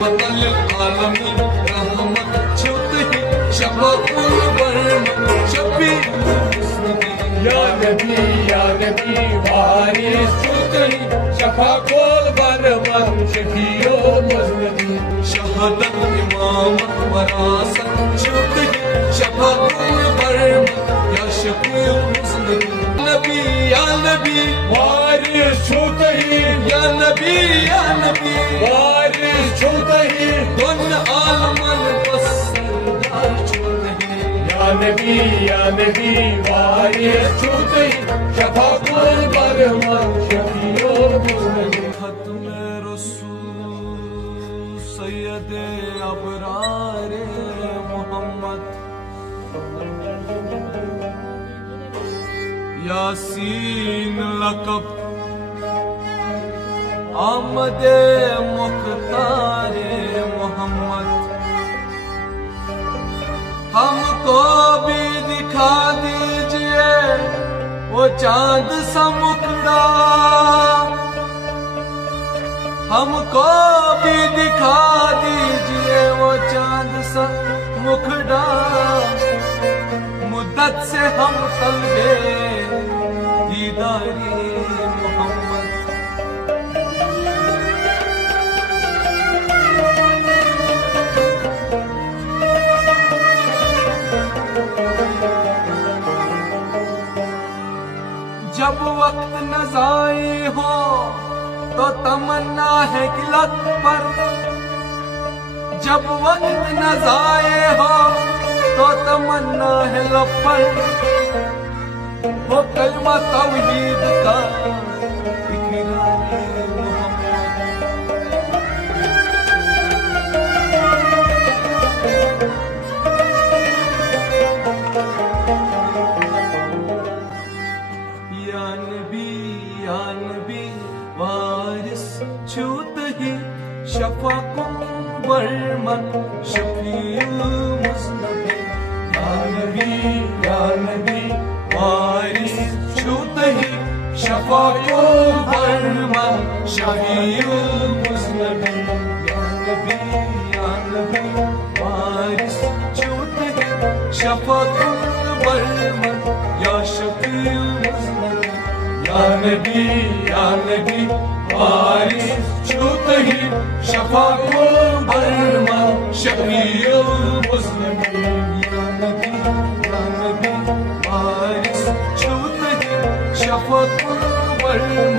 للعالمين رحمت چھوتے شفاق الورم شفیع المذنبین یا نبی وارث چھوتے شفاق الورم شفیع المذنبین شہادت امامت وراثت چھوتے شفاق الورم یا شفیع المذنبین یا نبی وارث چھوتے یا نبی وارث چھوتے دون عالمن بس سردار چھوتے یا نبی وارث چھوتے شفاق الورم شفیع المذنبین ختم رسول سید ابرار محمد یاسین لقب آمد مختار محمد ہم کو بھی دکھا دیجئے وہ چاند سا مکھڑا ہم کو بھی دکھا دیجئے وہ چاند سا مکھڑا مدت سے ہم طلبے دیداری محمد جب وقت نزائی ہو تو تمنا ہے گلت پر جب وقت نزائی ہو تو تمنا ہے لب پر وہ کلمہ توحید کا اقرار محمد یا نبی وارث چھوتے ہی شفاق الورم شفیع المذنبین یا نبی وارث چھوتے ہی شفاق الورم شفیع المذنبین یا نبی وارث چھوتے ہی شفاق الورم یا شفیع المذنبین یا نبی وارث چھوتے ہی شفاق الورم شفیع المذنبین یا نبی وارث چھوتے ہی شفاق الورم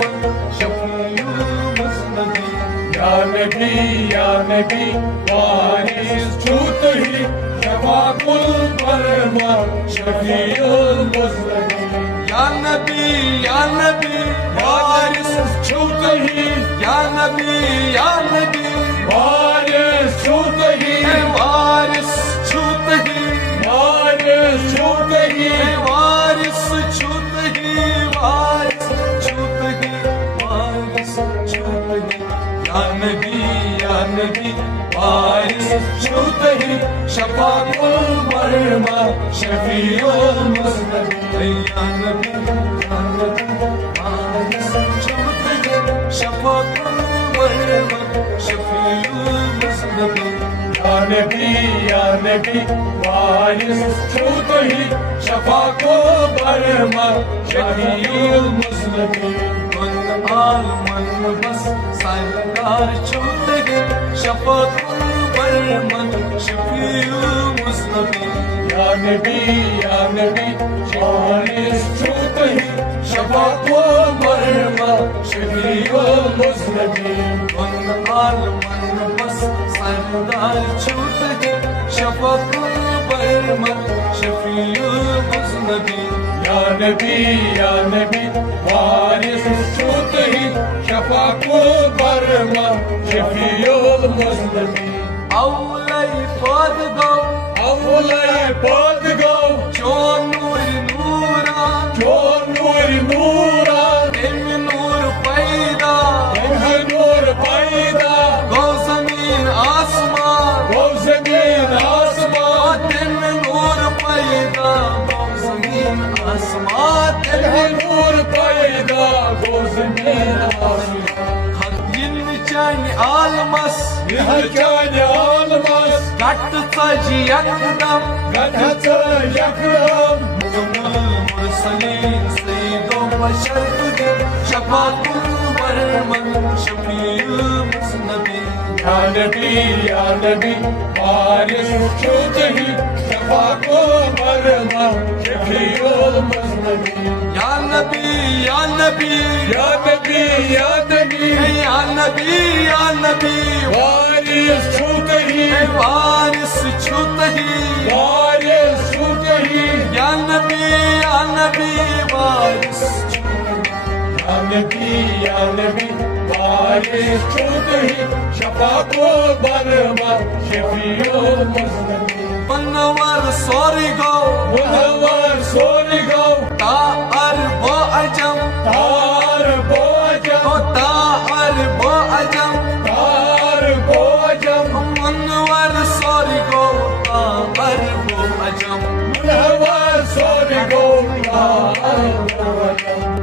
شفیع المذنبین یا نبی وارث چھوتے ہی شفاق الورم شفیع المذنبین یا نبی وارث چھوتے ہی یا نبی وارث چھوتے ہی وارث چھوتے ہی وارث چھوتے ہی وارث چھوتے ہی وارث چھوتے ہی وارث چھوتے ہی یا نبی وارث چھوتے ہی شفاق الورم شفیع المذنبین یا نبی وارث چھوتے ہی شفاق الورم شفیع المذنبین یا نبی وارث چھوتے ہی شفاق الورم شفیع المذنبین عالمن بس سردار چھوتے ہی شفاق الورم شفیع المذنبین یا نبی وارث چھوتے ہی شفاق الورم شفیع المذنبین عالمن بس سردار چھوتے ہی شفاق الورم شفیع المذنبین یا نبی وارث چھوتے ہی شفاق الورم شفیع المذنبین اولای پادگو اولای پادگو چون نورا چون نورا تم نور پیدا نور پیدا گو زمین آسمان گو زمین آسمان تم نور پیدا گو زمین آسمان نور پیدا گو زمین آسمان خط çani almaz Nihacani almaz Kattı tacı yakdam Kanatı yakram Mursalin Seyyidom Başar Kudin Şafakul Varman Şafiyyumuz Nabi Ya Nebi Ya Nebi Haris Şutehi Şafakı varma Şefiyulmuz Nebi Ya Nabi Ya Nabi Ya Nebi Ya Nebi Ya Nabi Ya Nabi Haris Şutehi Varis Çutahi Haris Şutehi Ya Nabi Ya Nabi Varis Ya Nebi Ya Nebi Haris Şutehi Şafakı varma Şefiyulmuz Nebi Manvar Sorigo Munavvar Sorigo Ta'ar Bo Ajam Tar Boğacam Ta'ar Bo Ajam Tar Boğacam Manvar Sorigo Ta'ar Bo Ajam Munavvar Sorigo Tar Boğacam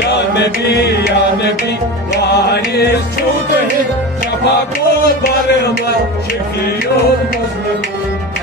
Ya Nebi Ya Nebi Varis Şutehi Şafakı varma Şefiyulmuz Nebi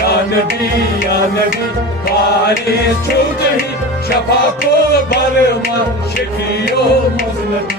Ya Nebi Ya Nebi Varis Şutehi Şafakı varma Şefiyulmuz Nebi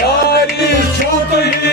Varis Şutehi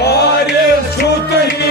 Varis Şutehi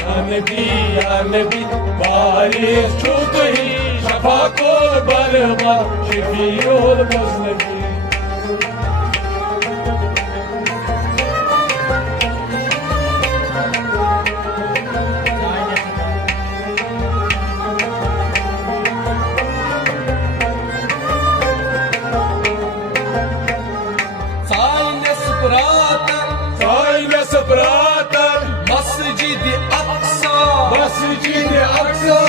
Ya Nebi Ya Nebi Varis Şutehi Şafakı varma Şefiyulmuz Nebi Saynes Bratan Sayla Sıfratan Masjid-i Aksa Mescid-i Aksa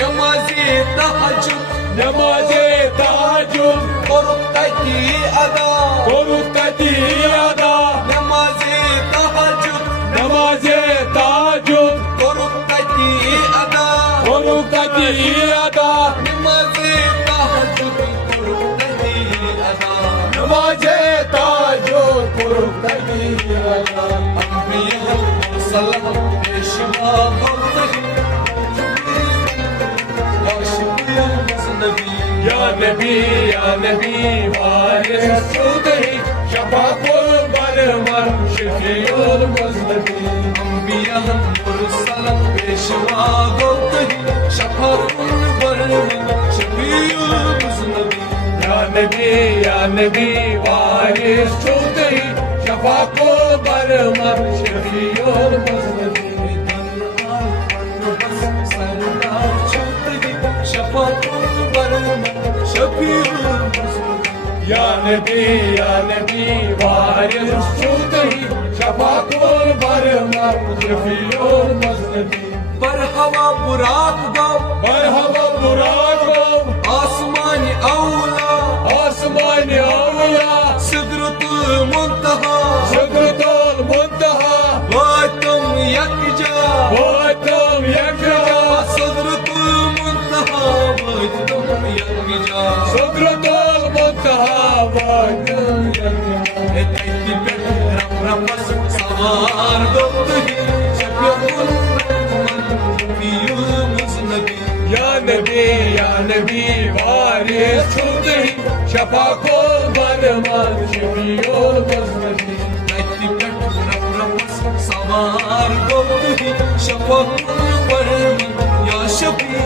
Namazi Tahajjud Namazı Tahaccud Koruktaki ada Koruktaki ada Namazi Tahajjud Namazı Tahaccud Koruktaki ada Koruktaki ada Namazi Tahajjud Koruktaki ada Namazı Tahaccud Koruktaki ada Anbiya Salam Peşma Bhakti Yaşlıyız Nabi Ya Nebi Ya Nebi Varis Şutehi Şafakı varma Şefiyulmuz Nebi Anbiya Mursalam Peşma Bhakti Şafakul Varman Şefiyumuz Nabi Ya Nebi Ya Nebi Varis Şutehi Şafakı varma Şefiyulmuz Nebi Ya Nebi Ya Nebi Varis Şutehi Şafakı varma Şefiyulmuz Nebi Merhaba Burak Gav Merhaba Burak'ım Asmani Avla Asmani Avla Sıdrat-ı Muntaha Sıdrat-ı Muntaha Vatum Yakca Vatum Yakca Sıdrat-ı Muntaha Vatum Yakca Sıdrat-ı Muntaha Vatum Yakca Etekli bir ramas savar doktori Şapyakul Şefiyumuz Nabi Ya Nebi Ya Nebi Varis Şutehi Şafakı varma Şefiyulmuz Nebi Etekli bir ramas savar doktori Şapyakul Varman Ya Şafi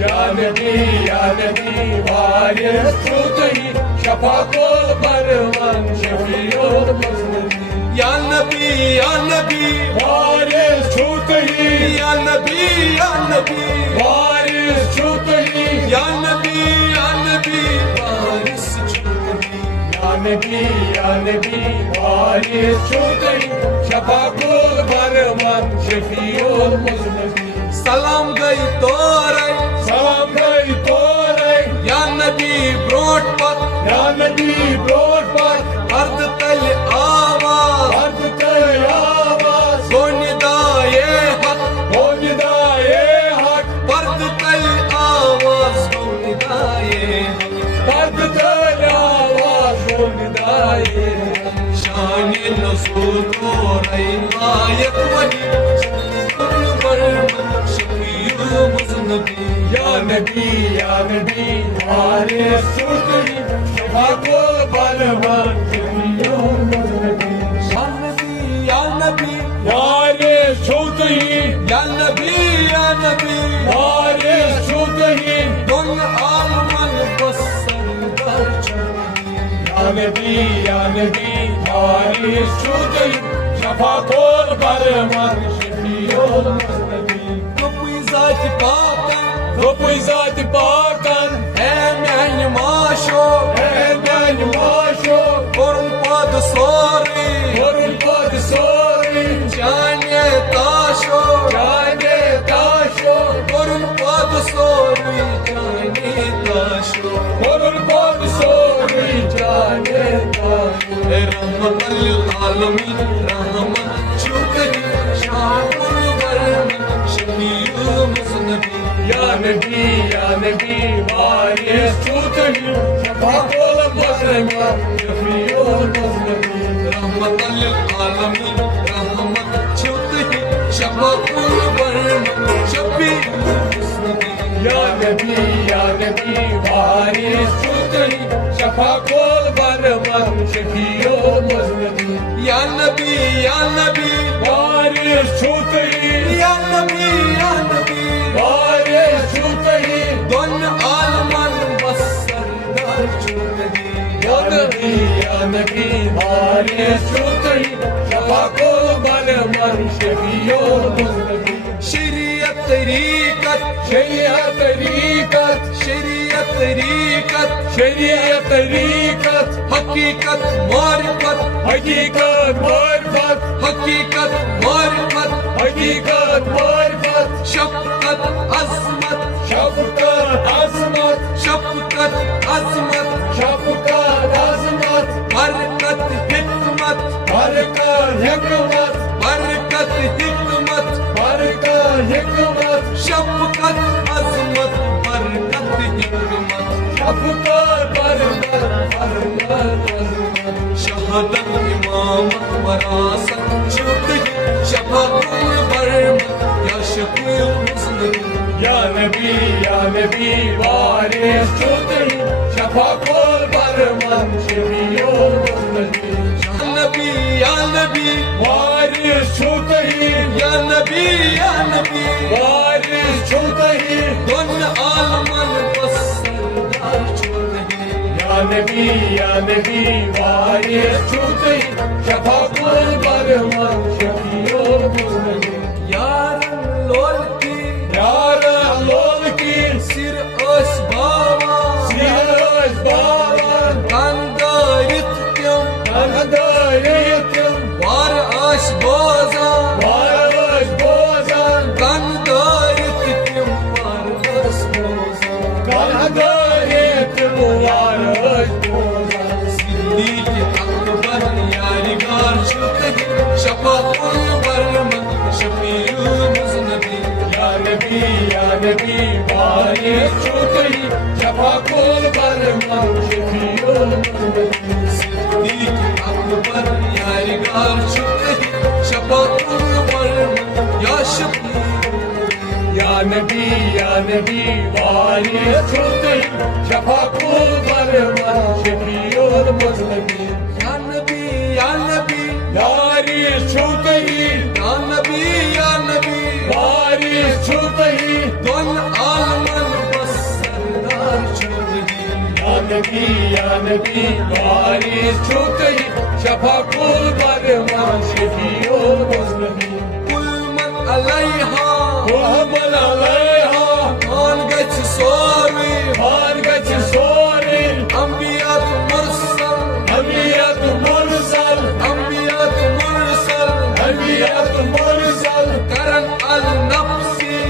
Ya Nebi Ya Nebi Varis Şutehi Şafakı varma Şefiyulmuz Nebi Ya Nabi Ya Nabi Varis Şutehi Ya Nabi Ya Nabi Varis Şutehi Ya Nabi Ya Nabi Varis Çutehi Ya Nebi Ya Nebi Varis Şutehi Şafakı varma Şefiyulmuz Nebi سلام گئی تورے سلام گئی تورے یا نبی بروٹ پت یا نبی بروٹ پر پرد تل آواز حد تل آواز گونی دائے حق گونی دائے حق پرد تل آواز گونی دائے حد تل آواز گونی دائے شان نزول تورے آیت وحی کل برمن شفیع مذنبی یا نبی وارث چوتھی شفا کو بلوان یا نبی وارث چوتھی یا نبی یا نبی وارث چوتھی دون عالمن بسر در چوتھی یا نبی وارث چوتھی شفا کو بلوان شفیع المذنبین کپی ذات پاکن ربوی ذات پاکن اے میانی ماشو اے میانہِ ماشو کرن پاد سوری کوٚرُن پتہٕ سورُے جانے تاشو جانے تاشو کرن پاد سوری جانے تاشو کوٚرُن پتہٕ سورُے جانے تاشو اے رحمت للعالمین رحمت چوکری شاہ برمن شفیع مذنبی یا نبی وارث چوتھی شفا کول مظلومن شفیع المذنبین رحمت للعالمین رحمت چوتھی شفا کل برمن شفیع مذنبی یا نبی وارث چوتھی شفا کول بلوان شفیع المذنبین یا نبی وارث چوتھی یا نبی وارث چوتھی دون عالمن بسر در چوتھی یا نبی وارث چوتھی شفا کول بلوان شفیع المذنبین شریعت طریقت شریعت طریقت شریعت طریقت شریعت طریقت حقیقت معرفت حقیقت معرفت حقیقت معرفت حقیقت معرفت شفقت عظمت شفقت عظمت شفقت عظمت شفقت عظمت برکت حکمت برکت حکمت برکت حکمت برکت حکمت شفقت عظمت برکت حکمت شفقت برکت عظمت شہادت امامت وراثت چوتھی شفا کل برمن یا شفیع مذنبی یا نبی وارث چوتھی شفا کول بلوان شفیع المذنبین یا نبی وارث چوتھی یا نبی وارث چوتھی دون عالمن بسر در چوتھی یا نبی وارث چوتھی شفا کول بلوان شفیع المذنبین یارن لول کی یار لول کی سر اس باوا سیرش باوان کندارت تم کندارتم وار اس بوزان وارش بوزان کندارت تم وار اس بوزان کندارتم وارش بوزان صدیق اکبر یارگار چوتھی شفا کل برمن شفیع مذنبی یا نبی وارث چوتھی شفا کول بلوان شفیع المذنبین صدیق اکبر یارگار چوتھی شفا کل برمن یا شفیع یا نبی وارث چوتھی شفا کول بلوان شفیع المذنبین یا نبی وارث چوتھی یا نبی وارث چوتھی دون عالمن بسر در چوتھی یا نبی وارث چوتھی شفا کول بلوان شفیع المذنبین کل من علیہا محمد علیہا خان گچھ سوری خان گچھ سورُے انبیاء مرسل انبیاء مرسل انبیاء مرسل انبیاء مرسل کرن النفسی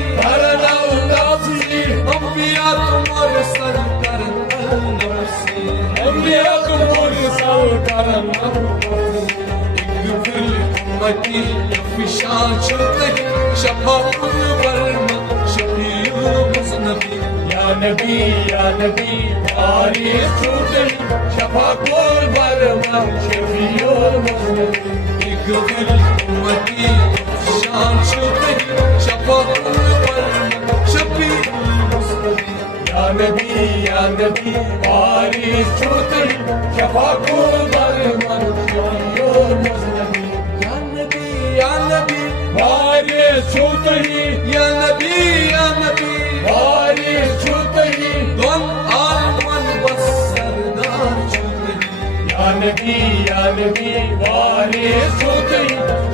انبیاء مرسل کرن اغفر لأمتي يفشان شرطك شفاء الورم شفيع المذنبين یا نبی وارث چھوٹی شفاق البرمن شفیع المذنبین اغفر لأمتي يفشان شرطك شفاء الورم شفيع المذنبين یا نبی وارث چھوٹی شفاق البرمن شفیع المذنبین يا نبي يا نبي وارث چھوٹی يا نبي يا نبي وارث چھوٹی دون آلمان والسردار شرطك یا نبی وارث چھوٹی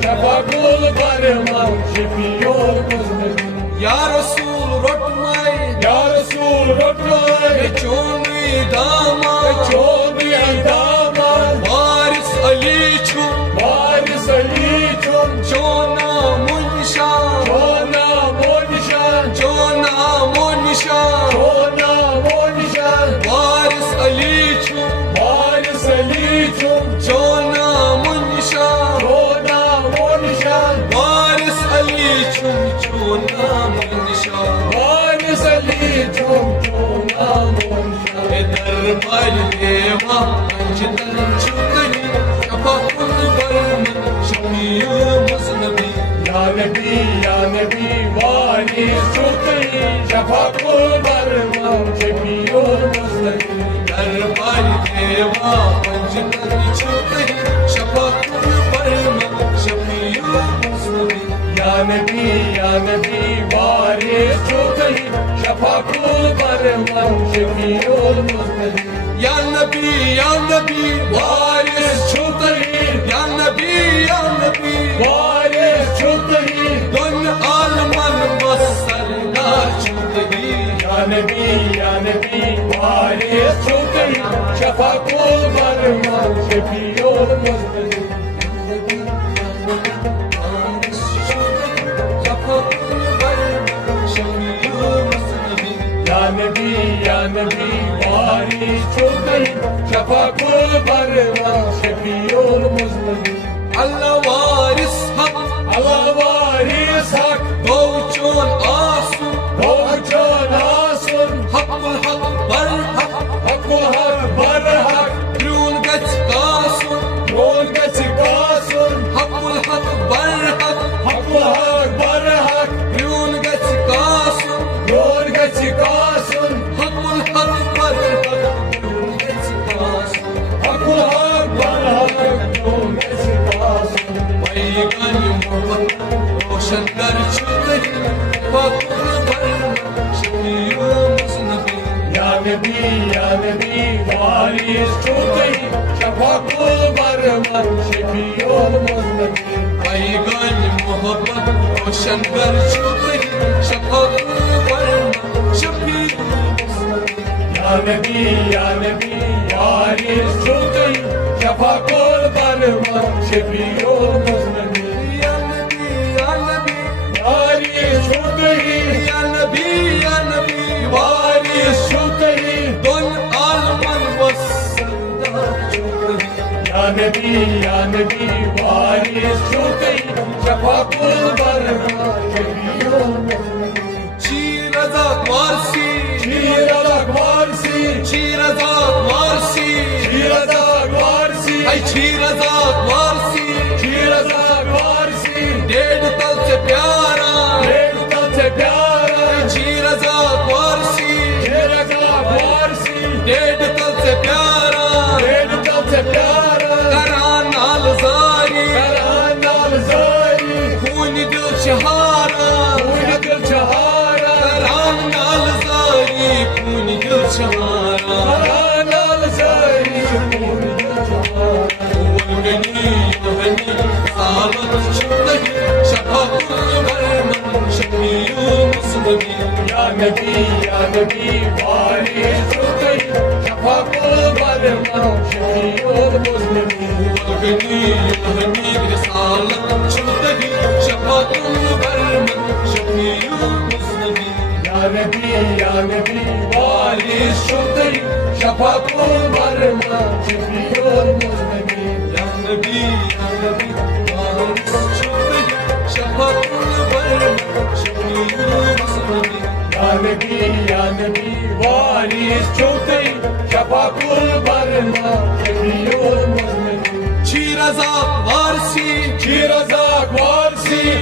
شفاق البرمن شفیع المذنبین يا رسول رتماي یا رسول رکھائے چونی داما چوبی دامان وارث علی چھو وارث علی چون چونا منشا چونا مونشان چونا منشا چونا مونشان وارث علی چھو وارث علی چون چونا منشا چونا مونشان وارث علی چھو چونا منشا وارث علی چون چونا مونشان دربار دیوا انجدن چھتنی شفا کل برمن شفیع مذنبی یا نبی وارث چھوٹی شفاق البرمن شفیع المذنبین دربار دیوا انجدن چھتنی شفا کل برمن شفیع مذنبی یا نبی وارث چھوٹی شفاق البرمن شفیع المذنبین یا نبی وارث چھتنی یا نبی وارث چھوٹی دون آلمان والسردار چھتنی یا نبی وارث چھوٹی شفاق البرمن شفیع المذنبین یا نبی وارث چھوٹی شفاق البرمن شفیع المذنبین اللہ وارث حق اللہ وارث حق دو چون آسن چون آسن حق الحق برحق حق برحق پرون گژھِ کاسن رول گژھِ کاسن حق الحق برحق حق برحق پرون گژھِ کاسن رول گژھِ کاسن حق الحق برحق پرون گژھِ کاسن حق برحق رول گژھِ کاسن پیغام محبت روشن کر چھتنی پاک برمن شفیع مذنبی یا نبی وارث چھوٹی شفاق البرمن شفیع المذنبین پیغام محبت روشن کر چھتنی شفا برمن شفیع یا نبی وارث چھوٹی شفاق البرمن شفیع المذنبین یا نبی وارث چھوٹی یا نبی وارث چھوٹی دون آلمان والسردار چھتنی یا نبی وارث چھوٹی شفاق البرمن شفیع المذنبین شیرزاد وارسی شیرزاد وارسی شیرزاد وارسی شیرزاد وارسی ای شیرزاد وارسی شیرزاد وارسی ڈیڑھ تل سے پیارا ریڈ تل سے پیارا شیرزاد وارسی شیرزاد وارسی ڈیڑھ تل سے پیارا ریڈ تل سے پیارا کران نال زاری کران نال زاری خون دل شہارا خون دل چھہارا کران نال زاری خون دل شہارا کران نال زاری خون دل چھہارا ولگنی یہنی سالت چھتنی شفا برمن شفیع مذنبی یا نبی وارث چھوٹی شفاق البرمن شفیع المذنبین ولگنی یہنی رسالت چھتنی شفا برمن شفیع مذنبی یا نبی وارث چھوٹی şafakul barma Şefiul Muznemin Ya Nebi, Ya Nebi, varis çoktayım. Şafakul barma, şefiul muslimin. Ya Nebi, Ya Nebi, varis çoktayım. Şafakul barma Şefiul Muznemin Chiraza varsi, Chirazak varsin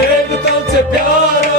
Dev tal se pyara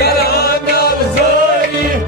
Karanal zari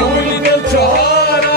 Kuli dil çahara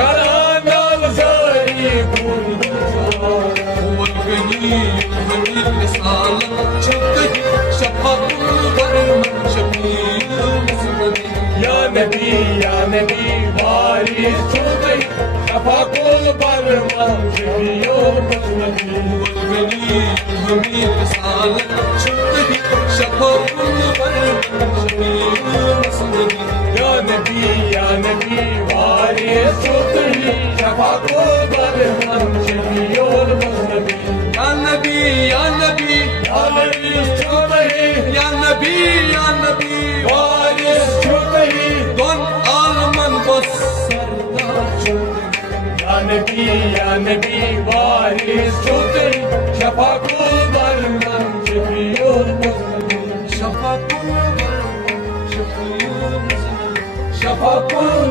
Karanal zari Kuli dil çahara والغني الغني رسالة شدك شفاق البرم Shafi المسلمين. Ya Nebi, Ya Nebi, varis çoktayım. Şafakul barma Şefiul Muznemin والغني الغني رسالة شدك شفاق البرم Shafi المسلمين. Ya Nebi, Ya Nebi, varis çoktayım. Şafakul barma Şefiul Muznemin يا نبي يا نبي Varis çoktayım. يا نبي يا نبي Varis çoktayım. دون آلمن بسردار شدك. Ya Nebi, Ya Nebi, varis çoktayım. Şafakul barma Şefiul Muznemin شفاق البرم Shafi المسلمين. Şafakul